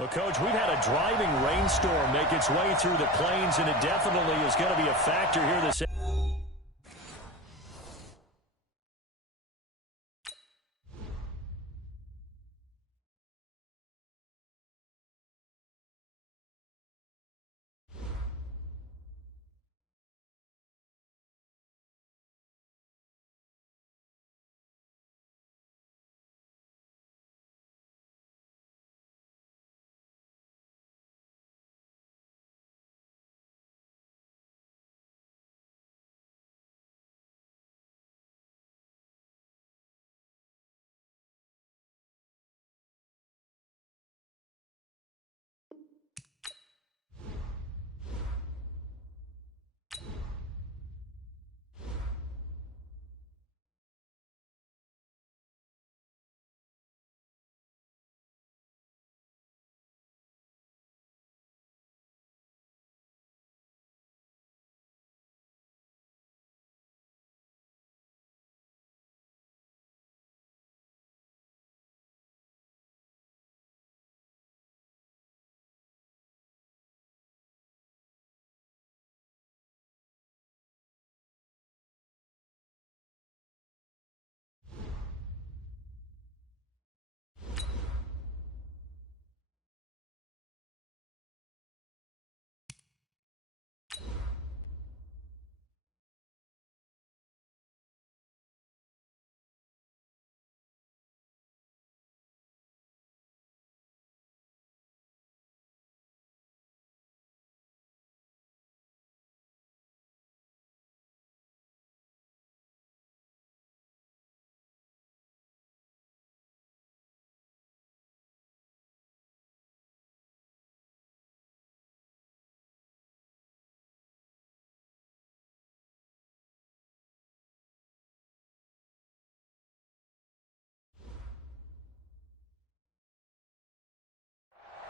Well, Coach, we've had a driving rainstorm make its way through the plains, and it definitely is going to be a factor here this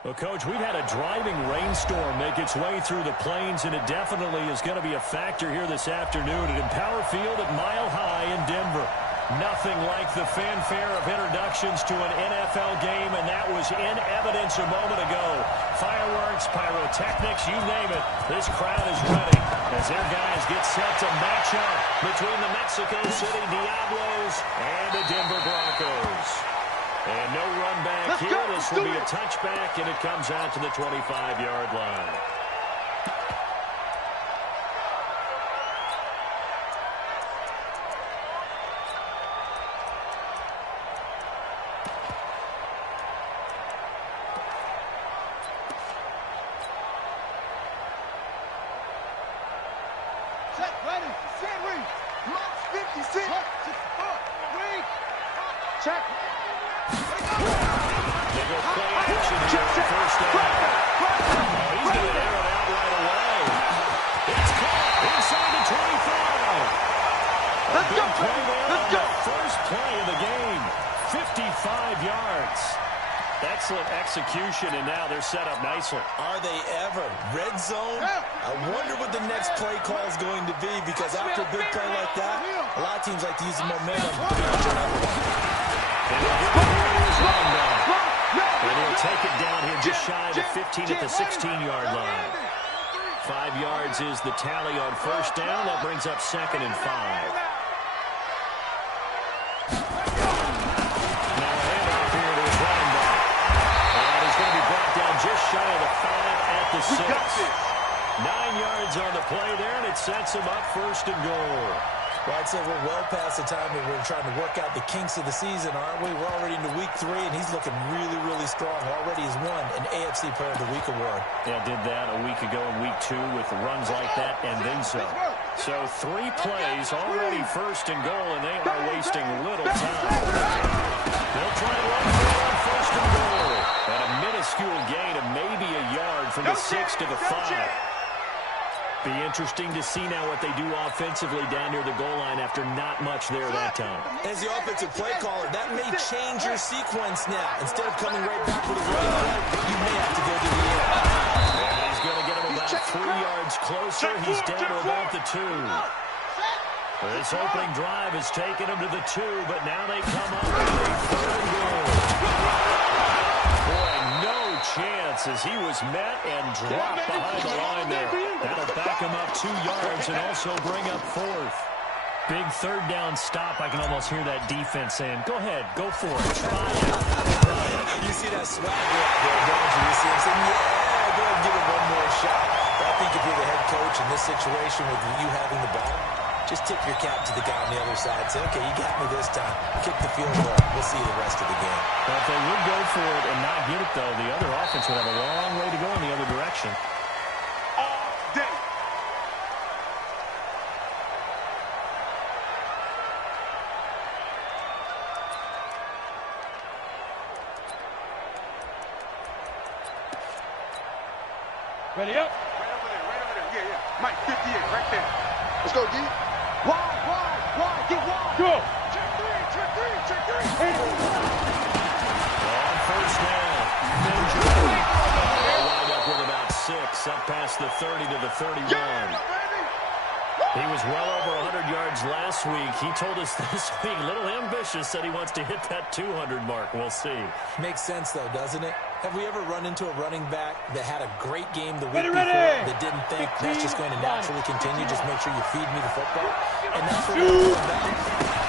Well, Coach, we've had a driving rainstorm make its way through the plains, and it definitely is going to be a factor here this afternoon at Empower Field at Mile High in Denver. Nothing like the fanfare of introductions to an NFL game, and that was in evidence a moment ago. Fireworks, pyrotechnics, you name it. This crowd is ready as their guys get set to match up between the Mexico City Diablos and the Denver Broncos. And no run back here. This will be a touchback, and it comes out to the 25-yard line. Set, ready, stand, read. March 56. Check. They go play action here on first down. Oh, he's going to air it out right away. It's caught inside the 25. Let's go, Let's go. First play of the game, 55 yards. Excellent execution, and now they're set up nicely. Are they ever? Red zone? I wonder what the next play call is going to be, because after a big play like that, a lot of teams like to use the momentum. And he'll take it down here just shy of the 15 at the 16-yard line. 5 yards is the tally on first down. That brings up 2nd and 5. Now a handoff here to his running back. And he's going to be brought down just shy of the 5 at the 6. 9 yards on the play there, and it sets him up 1st and goal. Well, I'd say we're well past the time that we're trying to work out the kinks of the season, aren't we? We're already into week 3, and he's looking really, really strong. Already has won an AFC Player of the Week award. Yeah, did that a week ago in week 2 with runs like that and then some. So 3 plays, already 1st and goal, and they are wasting little time. They'll try to run for it on 1st and goal. And a minuscule gain of maybe a yard from the 6 to the 5. Be interesting to see now what they do offensively down near the goal line after not much there that time. As the offensive play caller, that may change your sequence now. Instead of coming right back with a running play, you may have to go to the air. And he's going to get him about 3 yards closer. He's down to about the 2. This opening drive has taken him to the 2, but now they come up with a 3rd and goal. Boy, no chance as he was met and dropped behind the line there. That'll back him up 2 yards and also bring up 4th. Big third down stop. I can almost hear that defense saying, go ahead, go for it. Try it. You see that swagger out there, don't you? You see him saying, yeah, go ahead and give it one more shot. But I think if you're the head coach in this situation with you having the ball, just tip your cap to the guy on the other side. Say, okay, you got me this time. Kick the field goal. We'll see you the rest of the game. Well, if they would go for it and not get it, though, the other offense would have a long way to go in the other direction. All day. Ready up. Right over there. Yeah, yeah. Mike, 58, right there. Let's go, D. Wide, get wide. Go. Check three. On first down, Benjamin. They'll wind up with about 6, up past the 30 to the 31. Yeah, baby. He was well over 100 yards last week. He told us this week, a little ambitious, said he wants to hit that 200 mark. We'll see. Makes sense, though, doesn't it? Have we ever run into a running back that had a great game the week Ready. before that didn't think that's just going to naturally continue? Just make sure you feed me the football. And that's what we're all about.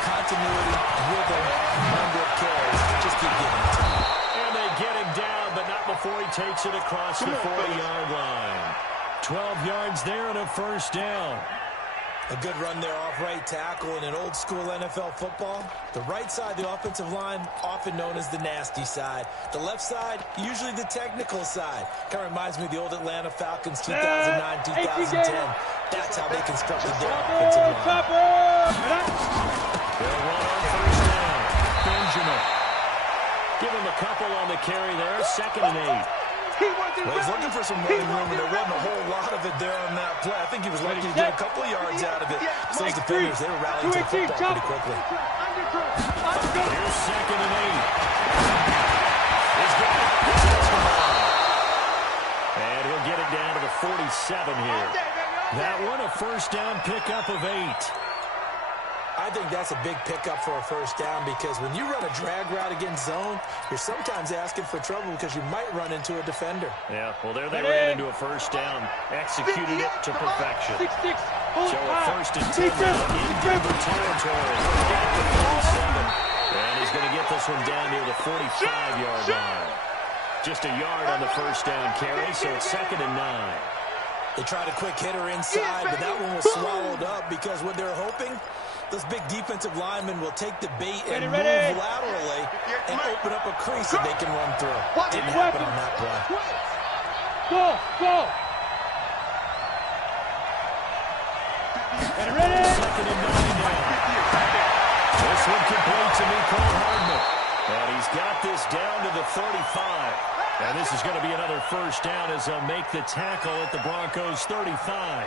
Continuity, rhythm, number of carries. Just keep giving it to me. And they get him down, but not before he takes it across the 40-yard line. 12 yards there and a first down. A good run there off right tackle in an old-school NFL football. The right side, the offensive line, often known as the nasty side. The left side, usually the technical side. Kind of reminds me of the old Atlanta Falcons 2009, 2010. That's how they constructed their offensive line. They'll run on first down. Benjamin. Give him a couple on the carry there. 2nd and 8. Well, he's looking for some running room, and there wasn't a whole lot of it there on that play. I think he was lucky to get a couple of yards out of it. So those defenders, they were rallying to the football pretty quickly. Here's 2nd and 8. He's got it. And he'll get it down to the 47 here. That one, a first down pickup of 8. I think that's a big pickup for a first down because when you run a drag route against zone, you're sometimes asking for trouble because you might run into a defender. Yeah, well, there they ran into a first down. Executed it to perfection. So a first and 10 in Denver territory. And he's going to get this one down near the 45-yard line. Just a yard on the first down carry, so it's 2nd and 9. They tried a quick hitter inside, but that one was swallowed up because what they're hoping, those big defensive linemen will take the bait and move laterally and open up a crease that they can run through. Didn't happen on that play. Go. Ready. 2nd and 9 down. This one complete to Nicole Hardman. And he's got this down to the 35. And this is going to be another first down as they'll make the tackle at the Broncos' 35.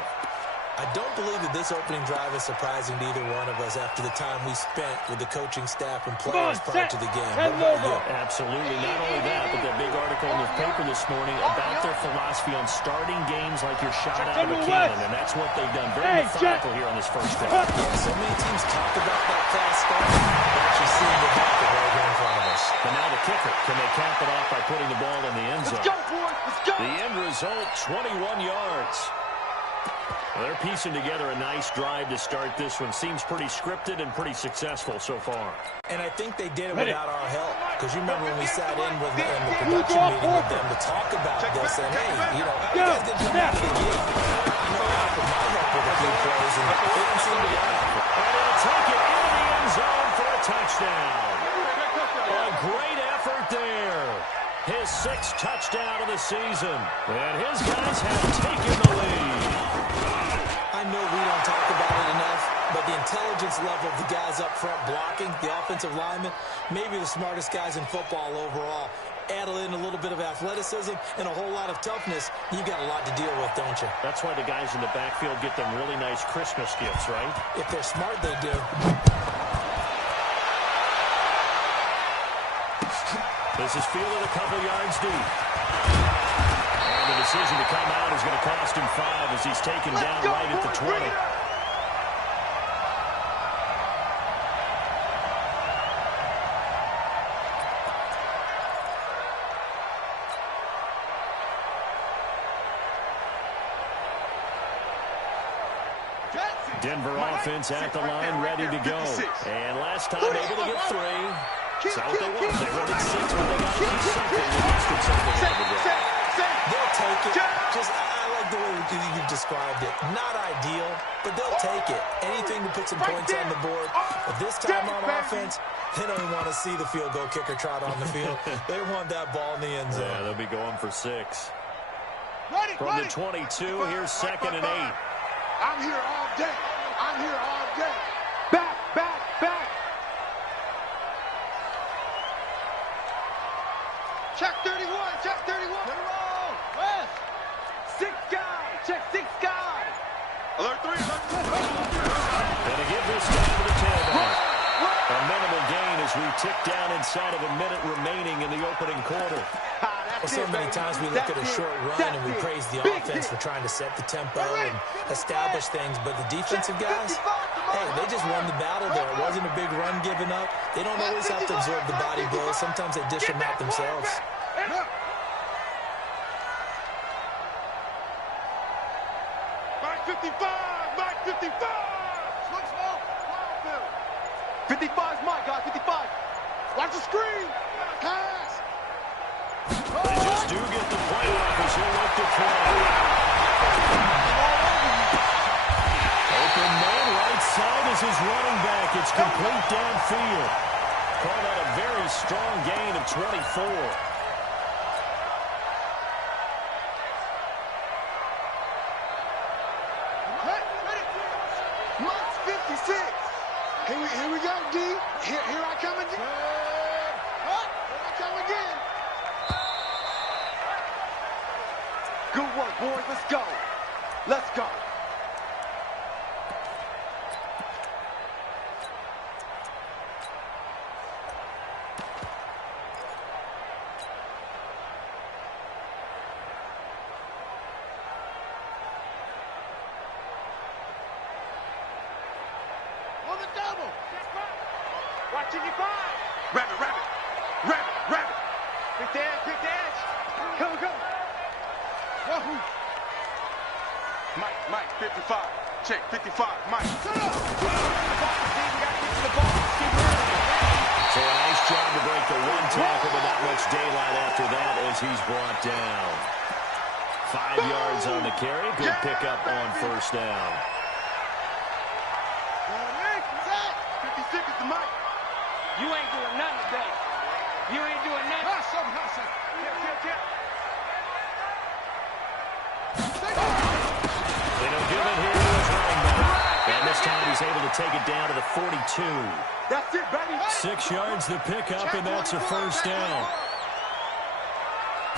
I don't believe that this opening drive is surprising to either one of us after the time we spent with the coaching staff and players prior to the game. What about you? Absolutely. Not only that, but that big article in the paper this morning about their philosophy on starting games like you're shot out of a cannon, and that's what they've done. Very methodical here on this first drive. Yeah, so many teams talk about that fast start, but actually seeing it happen right here in front of us. And now the kicker. Can they cap it off by putting the ball in the end zone? Let's go, boys. Let's go. The end result, 21 yards. Well, they're piecing together a nice drive to start this one. Seems pretty scripted and pretty successful so far. And I think they did it without our help. Because you remember when we sat in with in the production meeting with them to talk about this. And, hey, you know, you guys didn't come out of the gate. You know, I offered my help with a few plays, and it didn't seem to happen. And he'll take it into the end zone for a touchdown. A great effort there. His 6th touchdown of the season. And his guys have taken the lead. I know we don't talk about it enough, but the intelligence level of the guys up front blocking, the offensive linemen, maybe the smartest guys in football overall. Add in a little bit of athleticism and a whole lot of toughness, you've got a lot to deal with, don't you? That's why the guys in the backfield get them really nice Christmas gifts, right? If they're smart, they do. This is fielded a couple yards deep. And the decision to come out is going to cost him 5 as he's taken down right at the 20. Denver offense at the line, ready to go. And last time able to get 3. That's not what they wanted. They wanted 6, but they got to do something. They must get something out of it. They'll take it. I like the way you described it. Not ideal, but they'll take it. Anything to put some points on the board. But this time on offense, they don't even want to see the field goal kicker trot on the field. They want that ball in the end zone. Yeah, they'll be going for 6. From the 22, here's 2nd and 8. I'm here all day. I'm here all day. Back, back, back. Check 31, check 31. West. 6 guys, check 6 guys. Alert 3, alert 3. Gonna give this time to the tailback. A minimal gain as we tick down inside of a minute remaining in the opening quarter. Well, so many times we look at a short run and we praise the offense for trying to set the tempo and establish things, but the defensive guys, hey, they just won the battle there. It wasn't a big run given up. They don't always have to absorb the body blows. Sometimes they dish them out themselves. Mike 55, Mike 55. 55 is Mike, guys, 55. Watch the screen. Pass. They just do get the play off as he'll look to throw. Open man, right side is his running back. It's complete downfield. Call that a very strong gain of 24. Mike's 56. Here we go, D. Here I come again. Here I come again. Good work, boys. Let's go. Let's go. On the double. Watch it, you five. Rabbit, rabbit. Rabbit, rabbit. Pick the edge, pick the edge. Come, come. Wahoo. Mike, 55. Check, 55. Mike. Shut up. So a nice job to break the 1 tackle, but not much daylight after that as he's brought down. 5 yards on the carry. Good pickup on first down. 56 is the Mike. You ain't doing nothing today. You ain't doing nothing. They don't give it here to his running back. And this time he's able to take it down to the 42. That's it, baby. 6 yards the pickup, and that's a first down.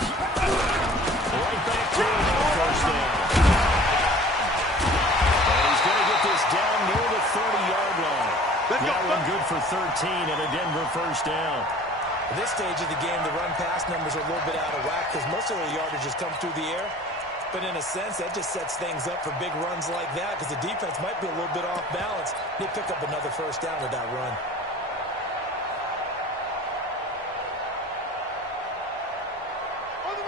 Right back to him on first down. And he's going to get this down near the 30-yard line. That one good for 13 and a Denver first down. At this stage of the game, the run-pass numbers are a little bit out of whack because most of their yardage has come through the air. But in a sense, that just sets things up for big runs like that because the defense might be a little bit off balance. They pick up another first down with that run.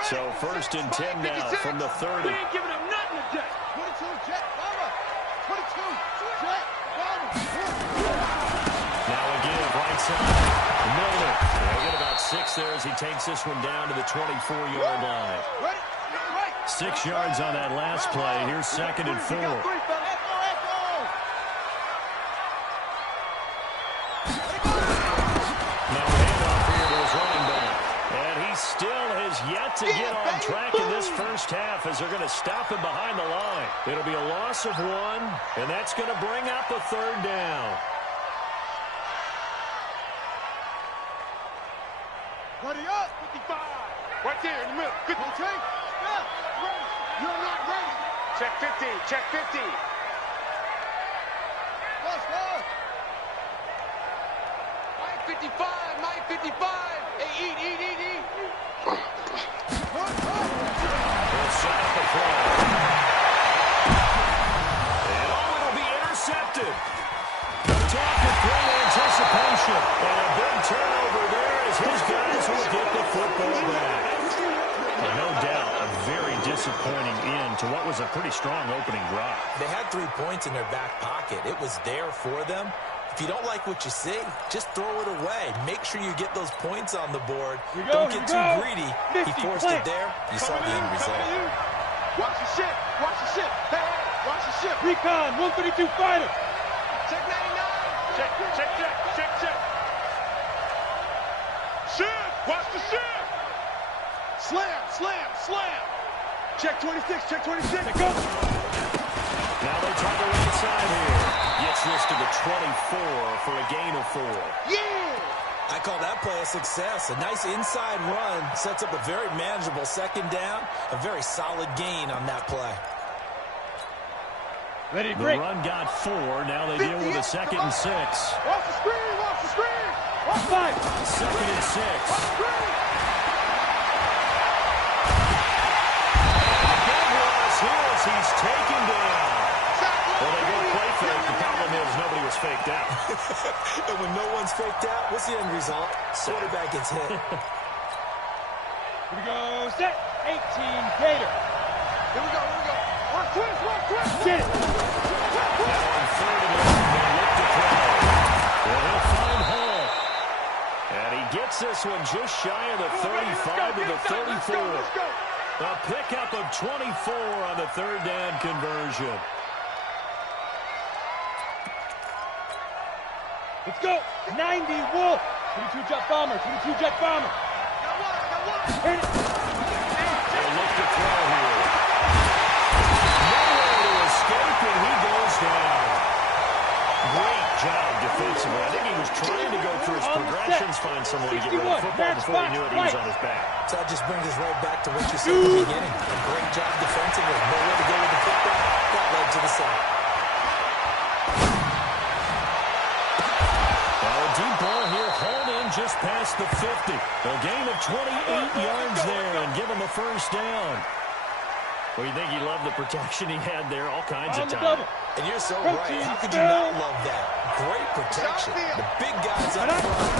So first and 10 now from the 30. We ain't giving them nothing today. 22, jet, bomber. 22, jet, bomber. Now again, right side. Miller. They'll get about 6 there as he takes this one down to the 24-yard line. Ready? Right. 6 yards on that last play. Here's 2nd and 4. Now handoff here to his running back. And he still has yet to get on track in this first half as they're going to stop him behind the line. It'll be a loss of 1, and that's going to bring up a 3rd down. Ready up, 55. Right there in the middle. 50. Yeah, ready. You're not ready. Check 50. Check 50. Let's go. Mike 55. Mike 55. Hey, eat. They'll set up a play. And it'll be intercepted. Talk of great anticipation. And a big turnover there as his guys will get the football back. And no doubt, a very disappointing disappointing end to what was a pretty strong opening drive. They had 3 points in their back pocket. It was there for them. If you don't like what you see, just throw it away. Make sure you get those points on the board. Don't get too greedy. He forced it there. You saw the end result. Watch the ship. Watch the ship. Hey, watch the ship. Recon, 132 fighter. Check 99. Check. Ship. Watch the ship. Slam. Check 26. Check 26. Let go. Now they try the right side here. Gets this to the 24 for a gain of 4. Yeah. I call that play a success. A nice inside run sets up a very manageable second down. A very solid gain on that play. Ready to The break. run got 4. Now they deal with a 2nd and 6. Watch the screen. Watch the screen. Watch 5. 2nd and 6. the screen. He's taken down. Well, they go play fake. The problem is nobody was faked out. And when no one's faked out, what's the end result? Quarterback gets hit. Here we go. Set. 18 Gator. Here we go. Watch twist. Get it. Now on 3rd and 11, they look to throw. Well, he'll find Hall. And he gets this one just shy of the 35 to the 34. Let's go. A pickup of 24 on the 3rd down conversion. Let's go. 90 Wolf. 22 jet bomber. 22 jet bomber. Got one. Hit it. They'll look to throw here. Nowhere to escape, and he goes down. Great job defensively. I think he was trying to go through his progressions, find someone to get rid of the football before he knew it. He was on his back. So that just brings us right back to what you said at the beginning. A great job defensively. Nowhere to go with the football. That led to the sack. Now a deep ball here, hauled in just past the 50. A gain of 28 yards there and give him a 1st down. Well, you think he loved the protection he had there all kinds of time. And you're so right. How could you not love that? Great protection. The big guys up front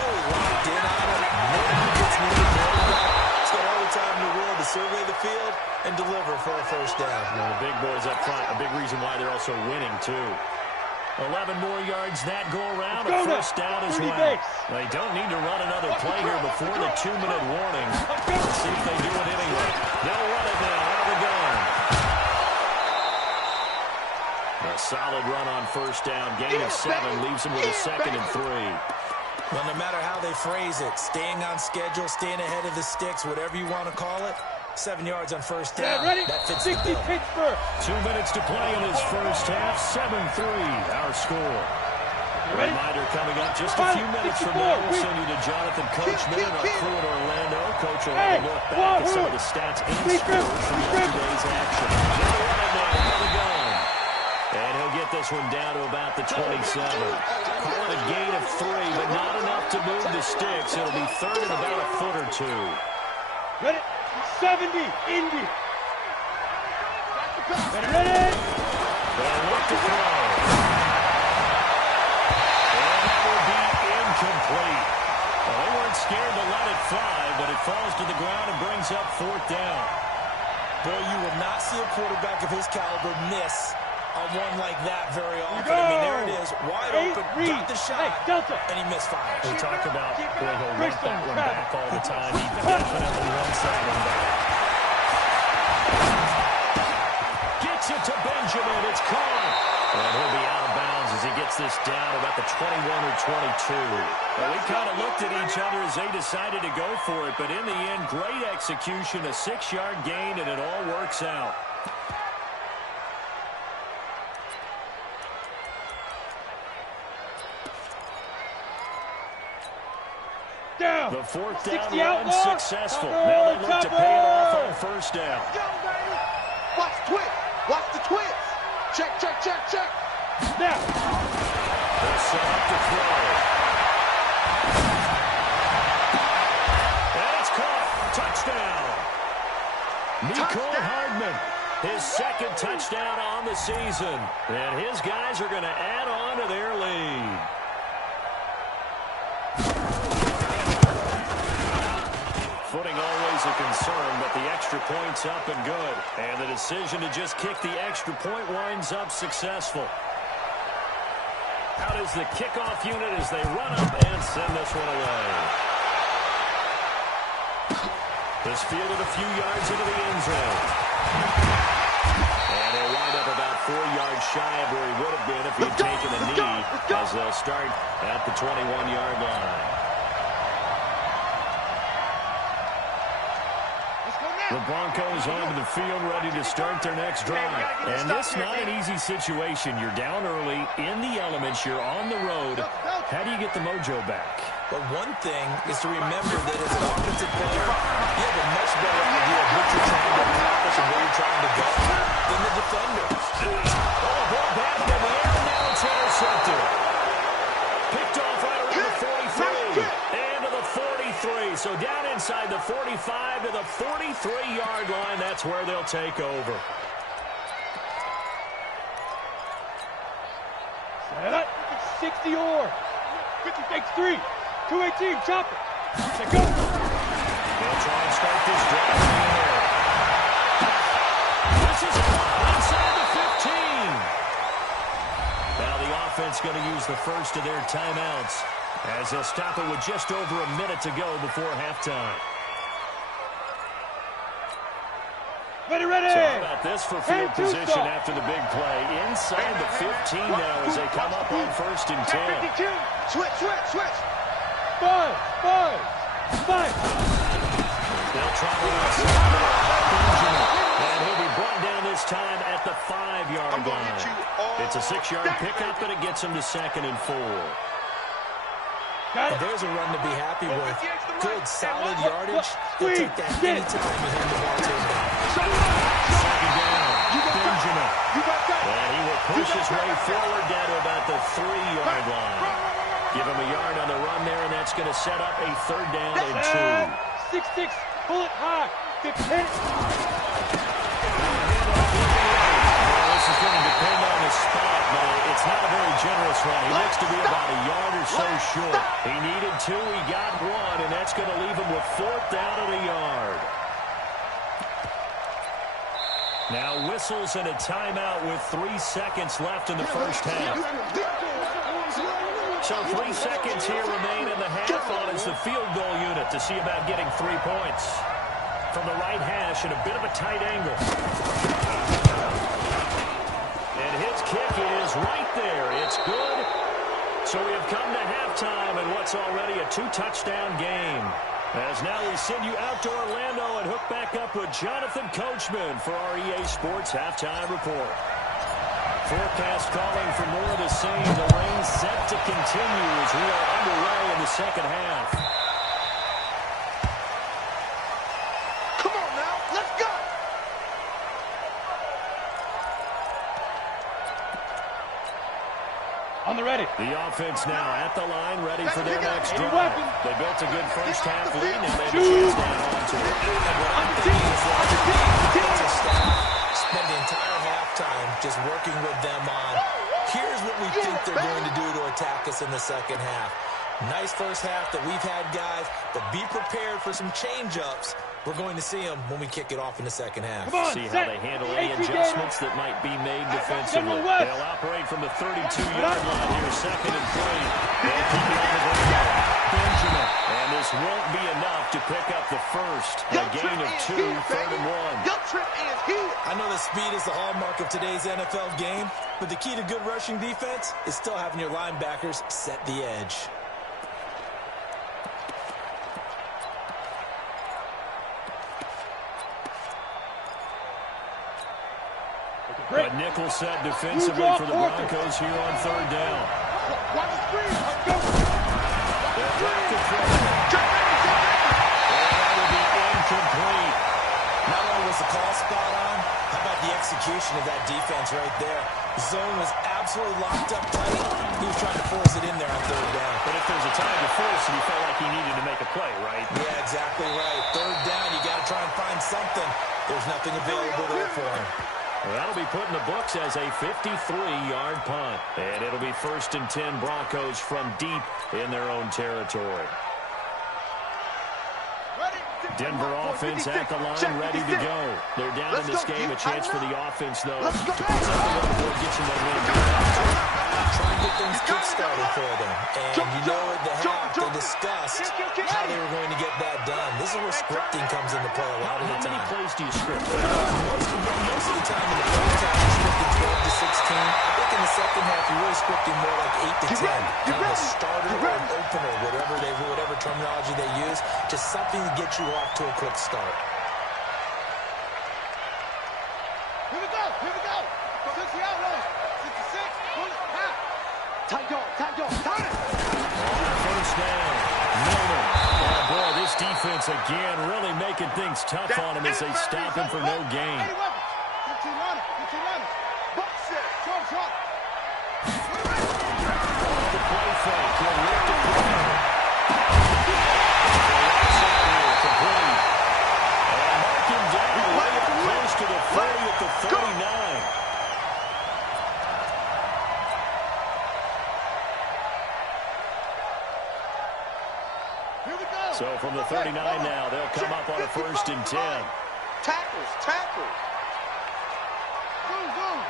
really locked in on him. Nobody gets near the quarterback. He's got all the time in the world to survey the field and deliver for a 1st down. Well, the big boys up front, a big reason why they're also winning, too. 11 more yards that go around, a 1st down as well. They don't need to run another play here before the 2-minute warning. Let's see if they do it anyway. They'll run it now out of the gun. A solid run on 1st down. Gain of 7 leaves them with a 2nd and 3. Well, no matter how they phrase it, staying on schedule, staying ahead of the sticks, whatever you want to call it, 7 yards on 1st down. Ready? That fits 60 the bill. Pittsburgh. 2 minutes to play in his 1st half. 7-3 our score. Ready? Reminder coming up just a few minutes from now. We'll send you to Jonathan Coachman and our crew in Orlando. Coach will have a look back at some of the stats and scores from yesterday's action. They'll run it now out of the gun. And he'll get this one down to about the 27. Call it a gain of 3, but not enough to move the sticks. It'll be 3rd and about a foot or 2. Ready? 70 Indy. Ready? They'll look to throw. And that will be incomplete. Well, they weren't scared to let it fly, but it falls to the ground and brings up 4th down. Boy, you will not see a quarterback of his caliber miss on one like that very often. I mean, there it is, wide open, got the shot, and he misfired. We talk about, boy, he'll want that one back all the time. He definitely wants that one back. Gets it to Benjamin. It's caught. And he'll be out of bounds as he gets this down about the 21 or 22. Well, we kind of looked at each other as they decided to go for it, but in the end, great execution, a 6-yard gain, and it all works out. Down. The 4th down run successful. Now they look to pay it off on 1st down. Go, baby. Watch the twist. Watch the twist. Check. Now. They're set up to throw. And it's caught. Touchdown. Nico Hardman, his 2nd touchdown on the season. And his guys are going to add on to their lead. Footing always always a concern, but the extra point's up and good. And the decision to just kick the extra point winds up successful. Out is the kickoff unit as they run up and send this one away. This fielded a few yards into the end zone. And he'll wind up about 4 yards shy of where he would have been if he had taken a knee, as they'll start at the 21-yard line. The Broncos onto the field, ready to start their next drive. And this is not an easy situation. You're down early, in the elements, you're on the road. How do you get the mojo back? But one thing is to remember that as an offensive player, you have a much better idea of what you're trying to accomplish and where you're trying to go than the defender. Oh, ball back in the air, and now it's intercepted. Picked off right around the 43 and to the 43. So down inside the 45 to the 43-yard line. That's where they'll take over. Set up. 60 or 50 fakes 3. 218. Chop it. Set go. They'll try and start this drive in the air. This is inside the 15. Now the offense going to use the first of their timeouts, as they'll stop it with just over a minute to go before halftime. Ready, ready. So how about this for field position after the big play? Inside the 15 now as they come up on 1st and 10. Switch. 5. They'll travel outside. And he'll be brought down this time at the 5-yard line. It's a 6-yard pickup, but it gets him to 2nd and 4. There's a run to be happy with. Good, solid yardage. They'll take that any time you hand the ball to him. 2nd down. Benjamin. And he will push his way forward down to about the 3-yard line. Give him a yard on the run there, and that's going to set up a 3rd down and 2. 6-6. Pull it high. 15. This is going to depend on the spot, but it's not a very generous one. He looks to be about a yard or so short. He needed 2, he got 1, and that's going to leave him with 4th down and a yard. Now whistles and a timeout with 3 seconds left in the first half. So 3 seconds here remain in the half on as the field goal unit to see about getting 3 points. From the right hash at a bit of a tight angle. And his kick is right there. It's good. So we have come to halftime in what's already a 2-touchdown game. As now we send you out to Orlando and hook back up with Jonathan Coachman for our EA Sports Halftime Report. Forecast calling for more of the same. The rain set to continue as we are underway in the second half. Come on now, let's go. On the ready. The offense now at the line, ready for their next drive. They built a good first half lead, and they have a chance to hang on to it. Spend the entire halftime just working with them on, here's what we think they're going to do to attack us in the second half. Nice first half that we've had, guys, but be prepared for some change-ups. We're going to see them when we kick it off in the second half. See how they handle any adjustments that might be made defensively. They'll operate from the 32-yard line here, 2nd and 3. They'll keep it on the ground. Benjamin. And this won't be enough to pick up the first. A gain of 2, 3rd and 1. Your trip is here. I know that speed is the hallmark of today's NFL game, but the key to good rushing defense is still having your linebackers set the edge. A nickel set defensively for the Broncos here on 3rd down. Watch the screen. Let's go. They'll drop the throw. And that will be incomplete. Not only was the call spot on, how about the execution of that defense right there? The zone was absolutely locked up tight. He was trying to force it in there on 3rd down. But if there's a time to force it, he felt like he needed to make a play, right? Yeah, exactly right. 3rd down, you got to try and find something. There's nothing available there for him. Well, that'll be put in the books as a 53-yard punt. And it'll be 1st and 10 Broncos from deep in their own territory. Ready, Denver offense at the line, ready to go. They're down in this game. A chance for the offense, though, to put something on the board, get some momentum. Try and get things kick-started for them. And you know at the half, they discussed how they were going to get that done. This is where scripting comes into play a lot of the time. How many plays do you script? Most of the time in the first half, you're scripting 12 to 16. I think in the second half, you're really scripting more like 8 to 10. Kind of a starter or an opener, whatever terminology they use. Just something to get you off to a quick start. Here we go. 60 out low. 66. Pull it. Half. Tight dog. Turn it. First down. Miller. Oh, boy, this defense again really making things tough on him as they stop him for no gain. 15 runners. Box set. Short. The play fake. He'll lift the play. Complete. And mark him down way up close to the 30 at the 39. Here we go. So from the 39 now, they'll come up on a 1st and 10. Tackles. Boom.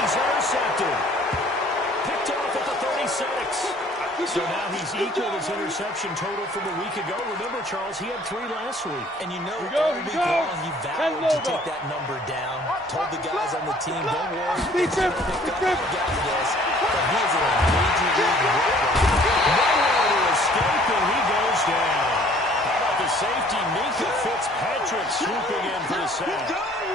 He's intercepted. Picked off at the 36. So now he's equaled his interception total from a week ago. Remember, Charles, he had 3 last week. And you know, all week long, he vowed to take that number down. Told the guys on the team, don't worry, it's going to pick up. I got this. But he is in a major league work. Nowhere to escape, and he goes down. How about the safety, Minka Fitzpatrick, swooping in for the sack.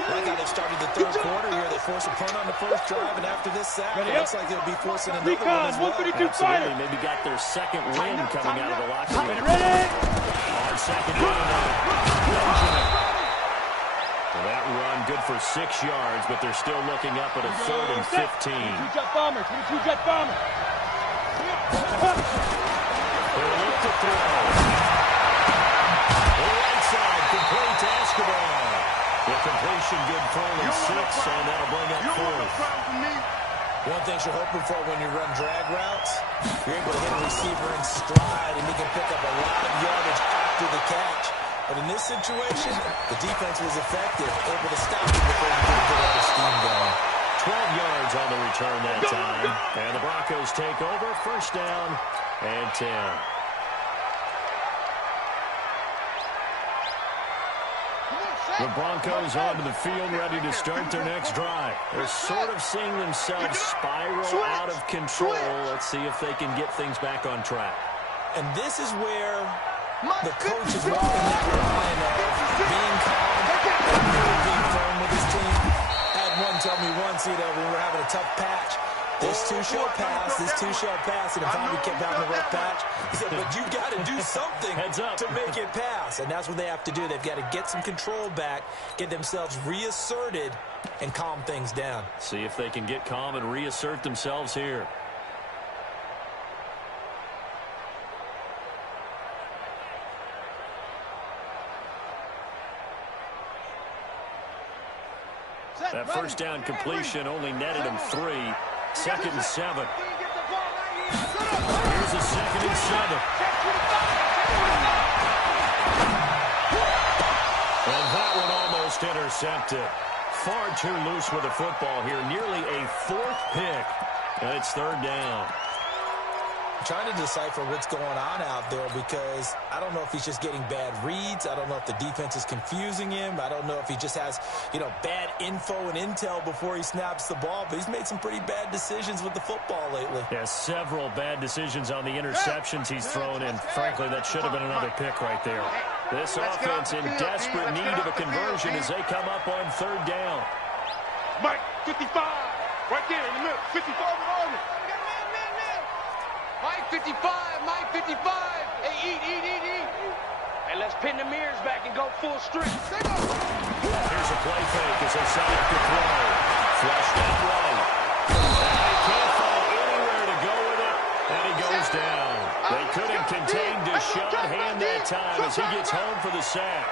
Like how they started the third quarter here. They forced a punt on the first drive, and after this sack, it looks like they'll be forcing another one as well. Absolutely, maybe got their second win coming out of the locker room. On second down, Benjamin. Well, that run good for 6 yards, but they're still looking up at a 3rd and 15. 22-jet bomber. They'll look to throw. The right side, complete to Escobar. The completion good for only 6, and that'll bring up 4th. One thing you're hoping for when you run drag routes, you're able to hit a receiver in stride, and he can pick up a lot of yardage after the catch. But in this situation, the defense was effective, able to stop him before he could get a bit of steam going. 12 yards on the return that time. And the Broncos take over, 1st down and 10. The Broncos onto the field, ready to start their next drive. They're sort of seeing themselves spiral out of control. Let's see if they can get things back on track. And this is where the coach is walking that line of being calm and being firm with his team. I had one tell me once, when we were having a tough patch, this too shall pass, and if we kept having a rough patch, he said, but you got to do something to make it pass. And that's what they have to do. They've got to get some control back, get themselves reasserted, and calm things down. See if they can get calm and reassert themselves here. That 1st down completion only netted him 3. 2nd and 7. Here's a 2nd and 7. And that one almost intercepted. Far too loose with the football here. Nearly a 4th pick. And it's 3rd down. I'm trying to decipher what's going on out there because I don't know if he's just getting bad reads. I don't know if the defense is confusing him. I don't know if he just has, bad info and intel before he snaps the ball. But he's made some pretty bad decisions with the football lately. Yeah, several bad decisions on the interceptions he's thrown in. Frankly, that should have been another pick right there. This offense in desperate need of a conversion as they come up on 3rd down. Mike, 55. Right there in the middle. 55 on it. Mike 55. Hey, eat. Hey, let's pin the mirrors back and go full strength. Here's a play fake as they set up to throw. Flushed out right. And they can't find anywhere to go with it, and he goes down. They couldn't contain Deshaun Hand that time as he gets home for the sack.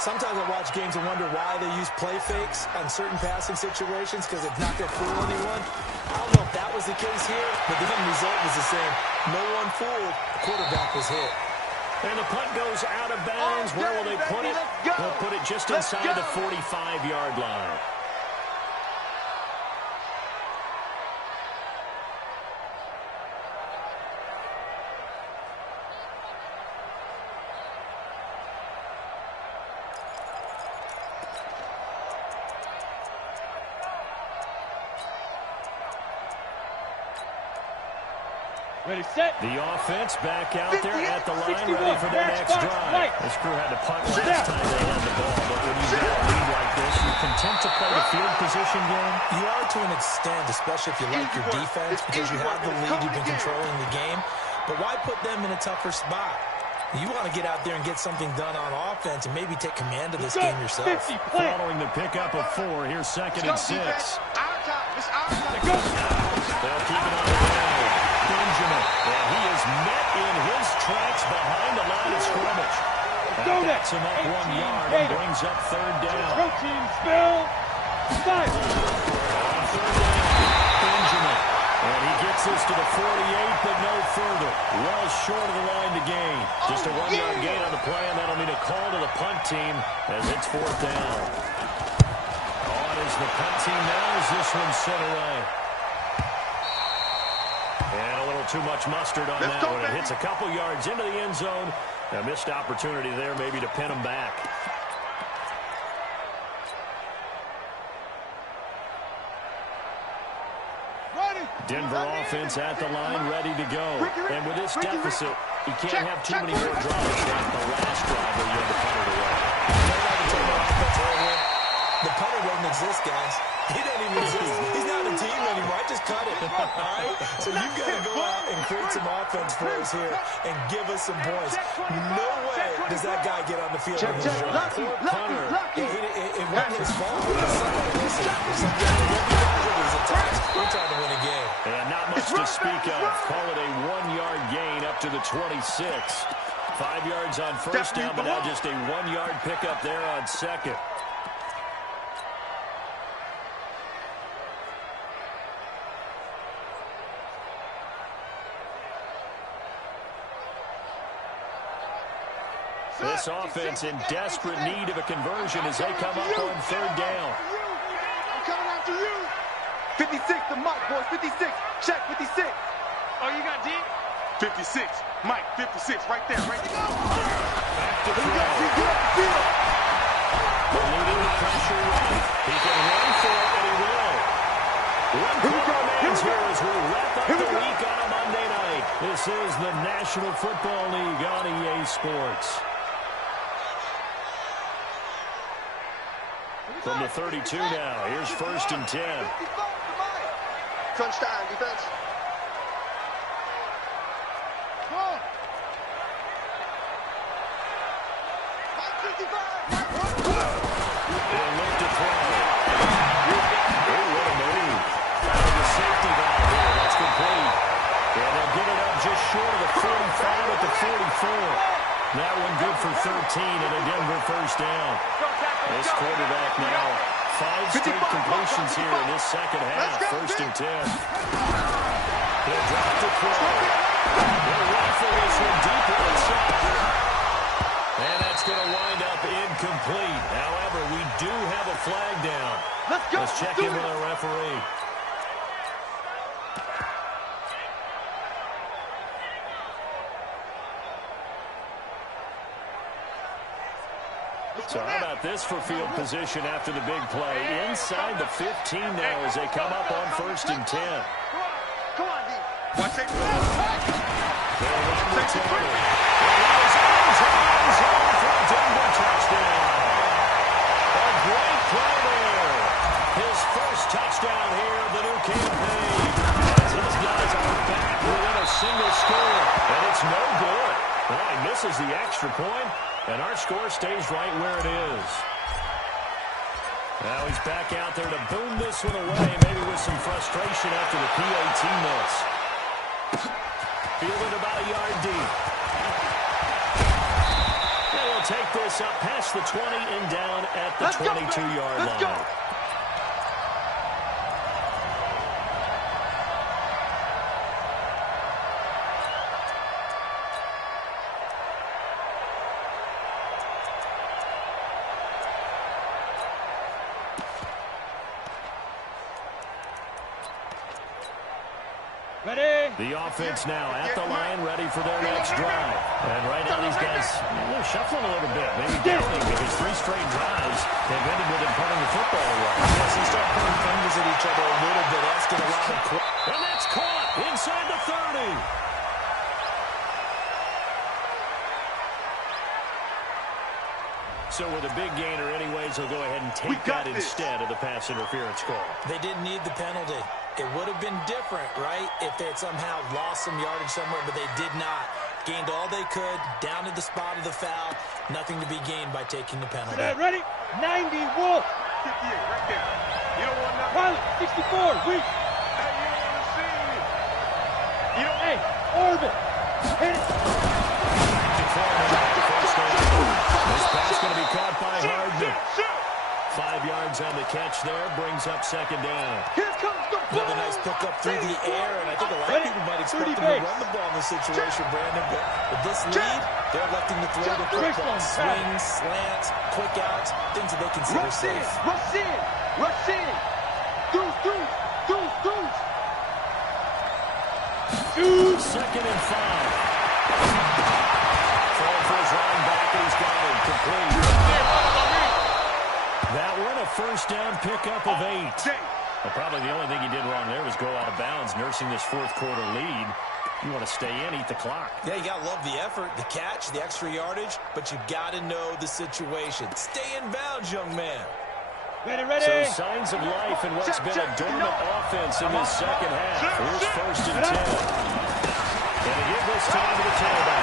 Sometimes I watch games and wonder why they use play fakes on certain passing situations because it's not going to fool anyone. I don't know if that was the case here, but the end result was the same. No one fooled. The quarterback was hit. And the punt goes out of bounds. Where will they put it? They'll put it just inside the 45-yard line. Ready, set. The offense back out there at the line, ready for their next drive. This crew had to punt last time they had the ball, but when you got a lead like this, you're content to play the field position game? You are to an extent, especially if you like your defense, because you have the lead, you've been controlling the game. But why put them in a tougher spot? You want to get out there and get something done on offense and maybe take command of this game yourself. Following the pickup of 4, here's 2nd and 6. They'll They'll keep it on the ground. Benjamin, and he is met in his tracks behind the line of scrimmage. That backs him up 1 yard and brings up 3rd down. Protein spill. 5. On 3rd down, Benjamin. And he gets this to the 48, but no further. Well short of the line to gain. Just a 1-yard gain on the play, and that'll mean a call to the punt team as it's 4th down. On is the punt team now as this one's sent away. And a little too much mustard on that one. It hits a couple yards into the end zone. A missed opportunity there maybe to pin him back. Denver offense at the line, ready to go. And with this deficit, you can't have too many more drives like the last drive where you had to punt it away. The punter doesn't exist, guys. He doesn't even exist. He's not a team anymore. I just cut it. All right? So you've got to go out and create some offense for us here and give us some points. No way does that guy get on the field on his drive. Poor punter. It wasn't his fault. We're trying to win a game. And not much to speak of. Call it a 1-yard gain up to the 26. 5 yards on 1st down, but now just a 1-yard pickup there on 2nd. This offense in desperate need of a conversion as they come up on 3rd down. I'm coming after you. 56, the Mike, boys. 56. Check, 56. Oh, you got deep? 56. Mike, 56. Right there, right there. Back to throw. Eluding the pressure right. He can run for it, and he will. One commands here as we wrap up the week on a Monday night. This is the National Football League on EA Sports. From the 32 now, here's 1st and 10. Crunch time, defense. They'll look to throw. Oh, what a move. Found the safety valve here. That's complete. And they'll get it up just short of the 45 at the 44. That one good for 13 and a Denver 1st down. This quarterback now, 5 straight completions here in this 2nd half. 1st and 10. He'll drop to throw. They'll rifle this one deep inside. And that's going to wind up incomplete. However, we do have a flag down. Let's check in with our referee. So how about this for field position after the big play? Inside the 15 now as they come up on 1st and 10. Come on, D. Watch it. They'll run the tackle. And he is end zone for a Denver touchdown. A great play there. His first touchdown here of the new campaign. As his guys are back within a single score. And it's no good. Well, he misses the extra point. And our score stays right where it is. Now he's back out there to boom this one away, maybe with some frustration after the PAT miss. Fielded about a yard deep. And he'll take this up past the 20 and down at the 22-yard line. Let's go. Ready? The offense now at the line, ready for their next drive. And right now these guys shuffling a little bit, maybe doubting, because 3 straight drives have ended with them punting the football away. Yes, they start putting fingers at each other a little bit, asking a lot of questions. And that's caught inside the 30. So with a big gainer anyways, they'll go ahead and take that instead of the pass interference call. They didn't need the penalty. It would have been different, right, if they had somehow lost some yardage somewhere, but they did not. Gained all they could, down to the spot of the foul. Nothing to be gained by taking the penalty. Ready? 90, Wolf. 58 right there. You don't want nothing. Pilot, 64, weak. Hey, you don't want to see me. You don't. Hey, orbit. Hit it. This pass going to be caught by Hardman. 5 yards on the catch there, brings up second down. Here comes the ball. Another nice pickup through the air, and I think a lot of people might expect them to run the ball in this situation, Brandon, but with this lead, they're electing to throw the football. Swings, slants, quick outs, things that they consider safe. Rush in. Rush in. Deuce, deuce, deuce, deuce. Second and 5. Throwing for his running back, and he's got it complete. That one a first down pickup of 8. Well, probably the only thing he did wrong there was go out of bounds, nursing this fourth quarter lead. You want to stay in, eat the clock. Yeah, you got to love the effort, the catch, the extra yardage, but you got to know the situation. Stay in bounds, young man. Ready, ready. So signs of life in what's been a dormant offense in this second half. Here's first and 10. And to give this time to the tailback.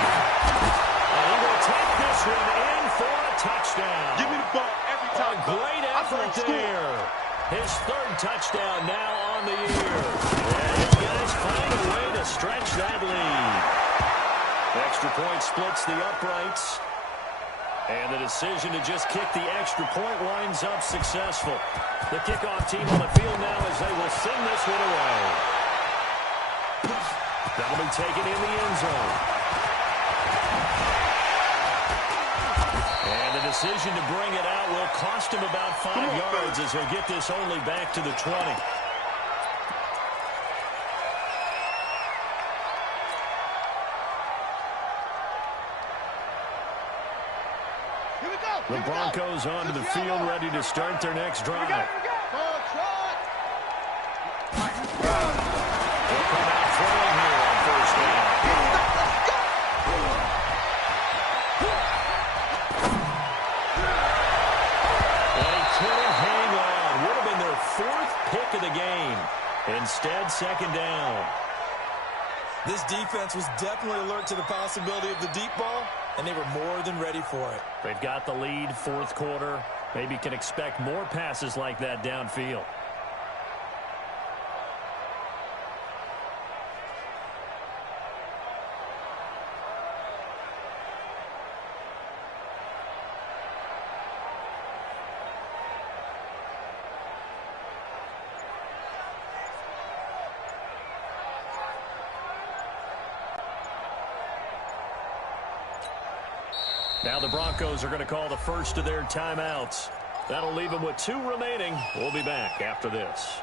And he will take this one in for a touchdown. Give me the ball every time. A great effort there. His 3rd touchdown now on the year. And his guys find a way to stretch that lead. Extra point splits the uprights. And the decision to just kick the extra point winds up successful. The kickoff team on the field now as they will send this one away. That'll be taken in the end zone. And the decision to bring it out will cost him about 5 yards as he'll get this only back to the 20. The Broncos onto the field, ready to start their next drive. They'll come out throwing here on first down. And he couldn't hang on. Would have been their 4th pick of the game. Instead, second down. This defense was definitely alert to the possibility of the deep ball, and they were more than ready for it. They've got the lead, fourth quarter. Maybe can expect more passes like that downfield. Now the Broncos are going to call the first of their timeouts. That'll leave them with 2 remaining. We'll be back after this.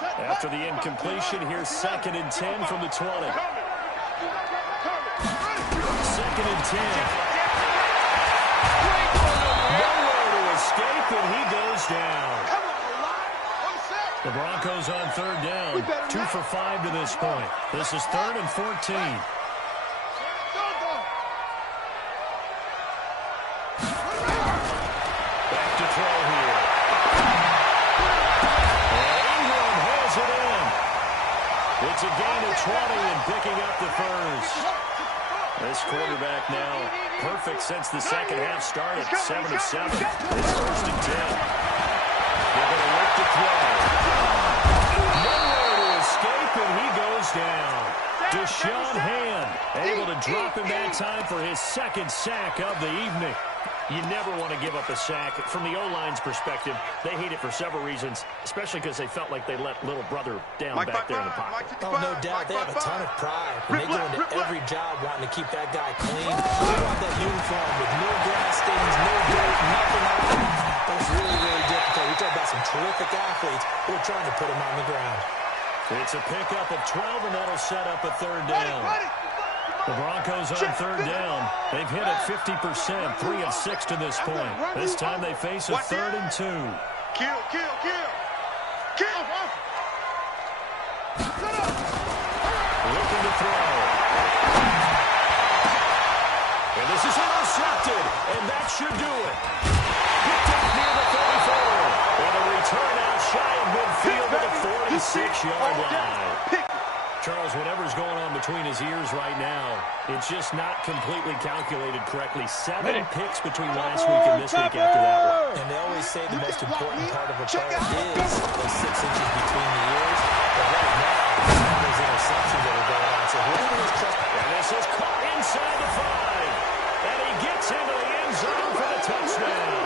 After the incompletion, here's 2nd and 10 from the 20. 2nd and 10. Nowhere to escape, and he goes down. The Broncos on 3rd down. 2 for 5 to this point. This is 3rd and 14. Back to throw here. And Ingram holds it in. It's a gain of 20 and picking up the first. This quarterback now perfect since the second half started. 7 of 7. It's 1st and 10. They're going to look to throw. Nowhere to escape, and he goes down. Deshaun Hand able to drop him that time for his second sack of the evening. You never want to give up a sack. From the O-line's perspective, they hate it for several reasons, especially because they felt like they let little brother down back there in the pocket. Oh, no doubt. They have a ton of pride. And they go into every job wanting to keep that guy clean. They want that uniform with no grass stains, no dirt, nothing on it. That's really, really difficult. We talk about some terrific athletes. We're trying to put them on the ground. It's a pickup of 12, and that'll set up a third down. The Broncos on third down. They've hit it 50%, 3 of 6 to this point. This time they face a 3rd and 2. Kill. Looking to throw. And this is intercepted, and that should do it. Picked up near the 34. And a return out shy of midfield to the 46-yard line. Charles, whatever's going on between his ears right now, it's just not completely calculated correctly. 7 picks between last week and this week after that one. And they always say the most important part of a player is those 6 inches between the ears. But right now, those interceptions that are going on. So whoever is trusting. And this is caught inside the 5. And he gets into the end zone for the touchdown.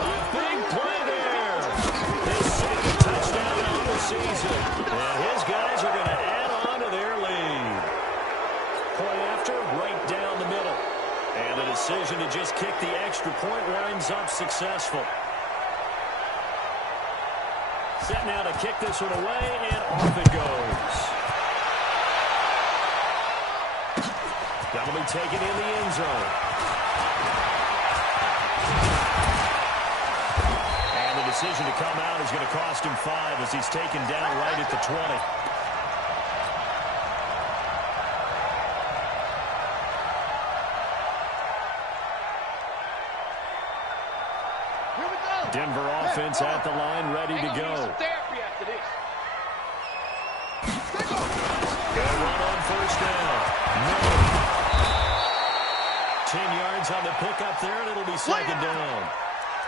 A big play there. His second touchdown of the season. And his guys are going to add on to their lead. Play after, right down the middle. And the decision to just kick the extra point winds up successful. Set now to kick this one away, and off it goes. That'll be taken in the end zone. And the decision to come out is going to cost him 5 as he's taken down right at the 20. Denver offense at the line, ready to go. Good run on first down. No. 10 yards on the pickup there, and it'll be second down.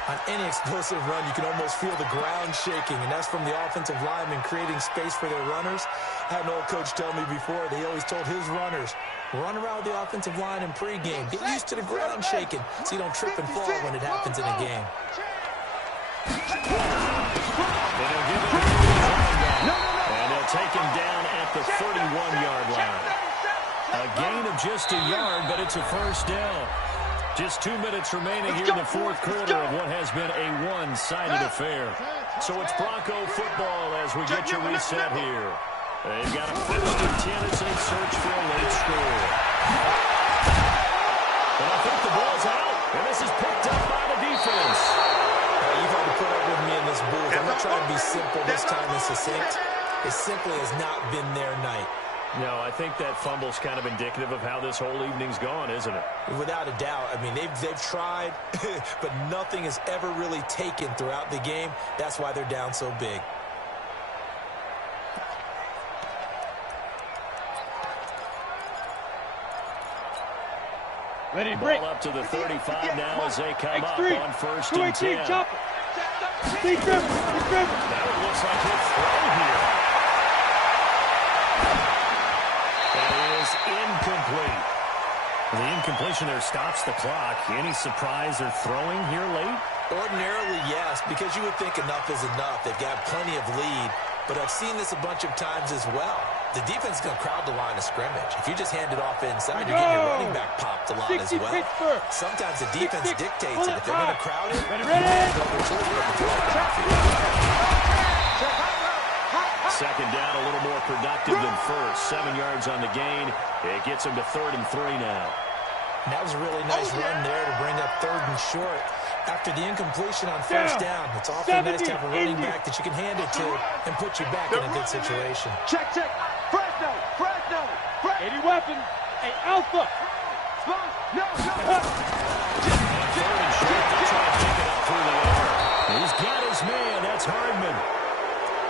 On any explosive run, you can almost feel the ground shaking, and that's from the offensive linemen creating space for their runners. I had an old coach tell me before that he always told his runners, run around the offensive line in pregame. Get used to the ground shaking so you don't trip and fall when it happens in a game. They'll give it a rundown, and they'll take him down at the 31-yard line. A gain of just a yard, but it's a first down. Just 2 minutes remaining here in the fourth quarter of what has been a one-sided affair. So it's Bronco football as we get you reset here. They've got a first and 10 as they search for a late score. And I think the ball's out, and this is picked up by the defense. You've had to put up with me in this booth. I'm going to try to be simple this time and succinct. It simply has not been their night. No, I think that fumble's kind of indicative of how this whole evening's gone, isn't it? Without a doubt. I mean, they've tried, but nothing has ever really taken throughout the game. That's why they're down so big. Ready to Ball break. up to the 35 now as they come up X3. on first and 10. Chop it. Stay driven. Now it looks like he'll throw here. That is incomplete. The incompletion there stops the clock. Any surprise they're throwing here late? Ordinarily, yes, because you would think enough is enough. They've got plenty of lead, but I've seen this a bunch of times as well. The defense is going to crowd the line of scrimmage. If you just hand it off inside, you're getting your running back popped a lot as well. Sometimes the defense dictates it. If they're going to crowd it, Second down, a little more productive than first. 7 yards on the gain. It gets him to 3rd and 3 now. And that was a really nice run there to bring up 3rd and short. After the incompletion on first down, it's awfully nice to have a running back that you can hand it to and put you back in a good situation. Check. Fresno. 80 weapons. Hey, Alpha. No. And 3rd and short, they'll try to pick it up through the air. He's got his man. That's Hardman.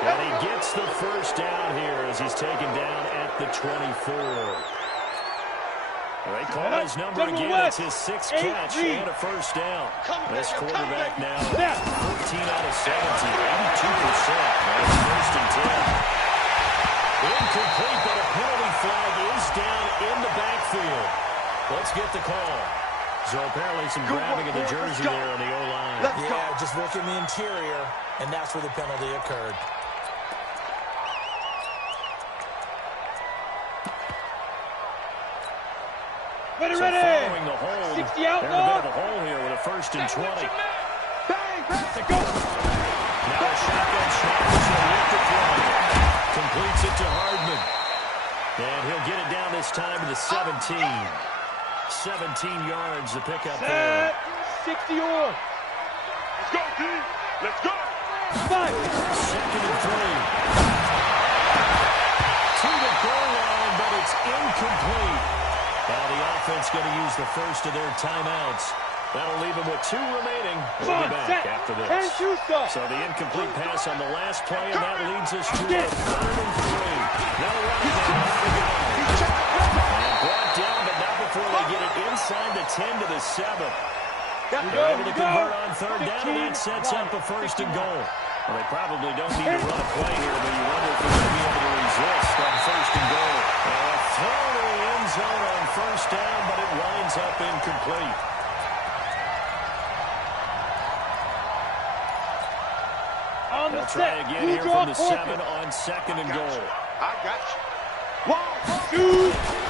And he gets the first down here as he's taken down at the 24. They call his number again. It's his 6th catch and a first down. This quarterback now 14 out of 70, 82%. That's first and 10. Incomplete, but a Let's get the call. So apparently some grabbing of the jersey there on the O-line. Yeah, just working the interior, and that's where the penalty occurred. So following the hold, 60 out, they're in a bit of a hole here with a 1st and 20. Go. Now a shotgun snap, so with the throw. Completes it to Hardman. And he'll get it down this time to the 17. 17 yards to pick up there. 60 or. Let's go, team. Let's go. 5. 2nd and 3. To the goal line, but it's incomplete. Now the offense going to use the first of their timeouts. That'll leave them with 2 remaining. We'll be back after this. So the incomplete pass on the last play, and that leads us to a 3rd and 3. No running down the go. And brought down, but not before they get it inside the 10 to the 7. They're able to convert on 3rd down, and that sets up a 1st and goal. Well, they probably don't need to run a play here, but you wonder if they're going to be able to resist on 1st and goal. And a throw to the end zone on 1st down, but it winds up incomplete. They'll try again here from the 7 on 2nd and goal. I got you. 1, 2.